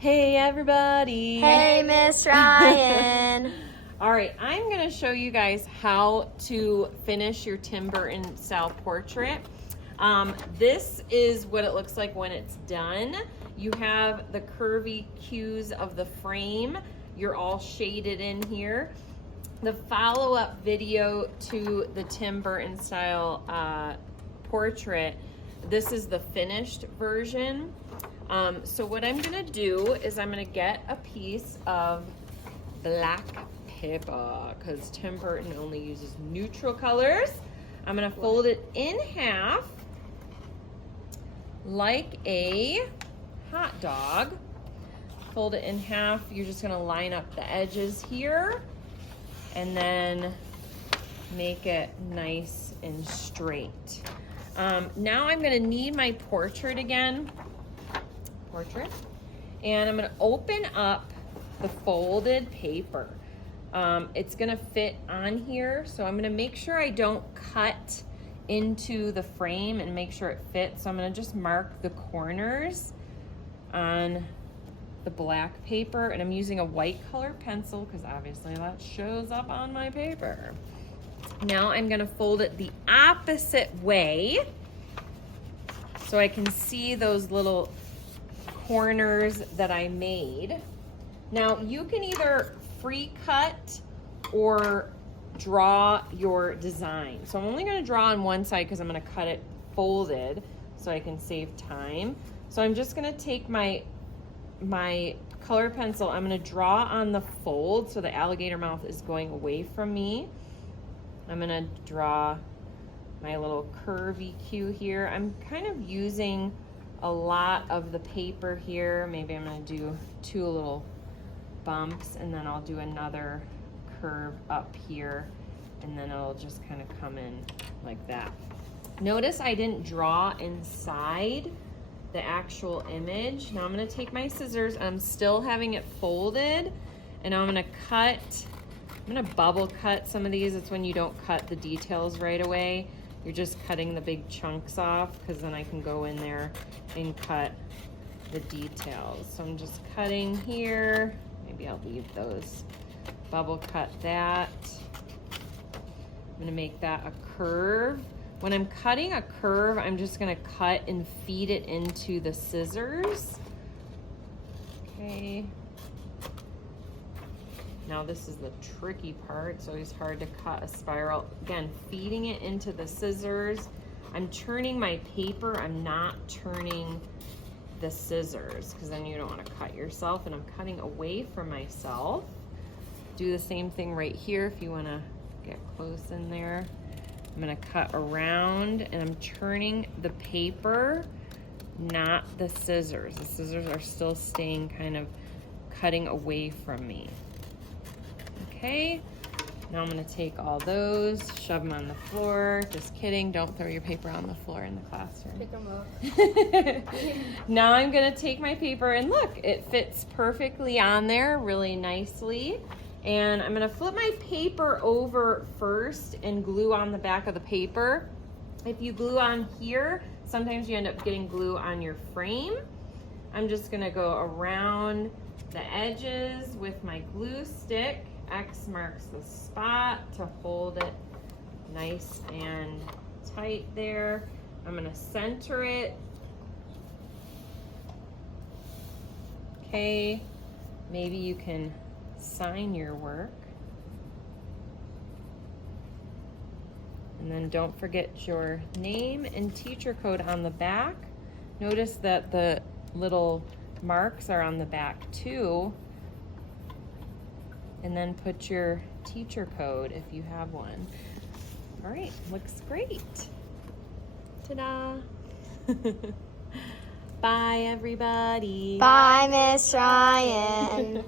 Hey everybody! Hey Miss Ryan! All right, I'm going to show you guys how to finish your Tim Burton-style portrait. This is what it looks like when it's done. You have the curvy cues of the frame. You're all shaded in here. The follow-up video to the Tim Burton-style portrait, this is the finished version. So what I'm gonna do is I'm gonna get a piece of black paper because Tim Burton only uses neutral colors. I'm gonna fold it in half like a hot dog. Fold it in half. You're just gonna line up the edges here and then make it nice and straight. Now I'm gonna need my portrait again. And I'm gonna open up the folded paper. It's gonna fit on here, so I'm gonna make sure I don't cut into the frame and make sure it fits. So I'm gonna just mark the corners on the black paper, and I'm using a white color pencil because obviously that shows up on my paper. Now I'm gonna fold it the opposite way so I can see those little corners that I made. Now you can either free cut or draw your design. So I'm only gonna draw on one side because I'm gonna cut it folded so I can save time. So I'm just gonna take my color pencil, I'm gonna draw on the fold so the alligator mouth is going away from me. I'm gonna draw my little curvy cue here. I'm kind of using a lot of the paper here. Maybe I'm gonna do two little bumps and then I'll do another curve up here and then it'll just kind of come in like that. Notice I didn't draw inside the actual image. Now I'm gonna take my scissors, I'm still having it folded, and I'm gonna bubble cut some of these. It's when you don't cut the details right away. You're just cutting the big chunks off because then I can go in there and cut the details. So I'm just cutting here. Maybe I'll leave those. Bubble cut that. I'm gonna make that a curve. When I'm cutting a curve, I'm just gonna cut and feed it into the scissors. Okay. Now this is the tricky part. It's always hard to cut a spiral. Again, feeding it into the scissors. I'm turning my paper, I'm not turning the scissors because then you don't want to cut yourself, and I'm cutting away from myself. Do the same thing right here if you want to get close in there. I'm going to cut around and I'm turning the paper, not the scissors. The scissors are still staying kind of cutting away from me. Okay, now I'm gonna take all those, shove them on the floor. Just kidding, don't throw your paper on the floor in the classroom. Pick them up. Now I'm gonna take my paper and look, it fits perfectly on there really nicely. And I'm gonna flip my paper over first and glue on the back of the paper. If you glue on here, sometimes you end up getting glue on your frame. I'm just gonna go around the edges with my glue stick. X marks the spot to hold it nice and tight there. I'm gonna center it. Okay, maybe you can sign your work. And then don't forget your name and teacher code on the back. Notice that the little marks are on the back too. And then put your teacher code if you have one. All right, looks great. Ta-da. Bye, everybody. Bye, Miss Ryan.